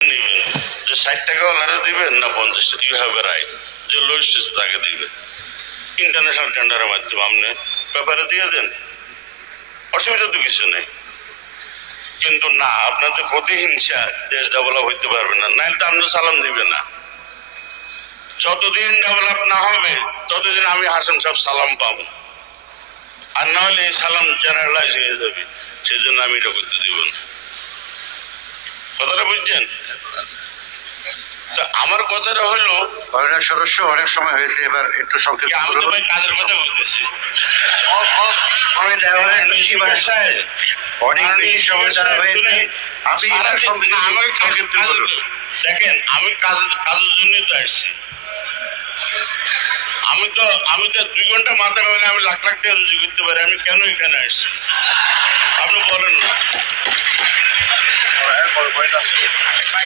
নিবেন যে 60 টাকা ওনারা দিবেন না 50 টাকা, ইউ হ্যাভ এ রাইট যে লোয়েস্ট তাকে দিবেন। ইন্টারন্যাশনাল টেন্ডারের মাধ্যমে আপনি ব্যাপারে দিয়ে দেন, অসুবিধা তো কিছু নেই। কিন্তু না, আপনাদের প্রতিহিংসা দেশ ডেভেলপ হইতে পারবে না, নাইলে তো আপনি সালাম দিবে না। যতদিন ডেভেলপ না হবে ততদিন আমি হাসান সাহেব সালাম পাবো, আর না হলে এই সালাম জেনারেলাইজ হয়ে যাবে। সেজন্য আমি এটা করতে দিব না। কথাটা বুঝছেন? আমার কথাটা হলো সদস্য অনেক সময় হয়েছে, এবার একটু সংক্ষেপ। আমি তো ভাই কাজের কথা বলতেছি। অনেক বেশি সময় দ্বারা হয়েছে। আপনি দেখেন, আমি কাজের জন্যই তো আসছি। আমি তো 2 ঘন্টা মাথা কামালে আমি লাখ লাখ টাকা রুজি করতে পারি, আমি কেন এখানে আসছি আপনি বলেন না।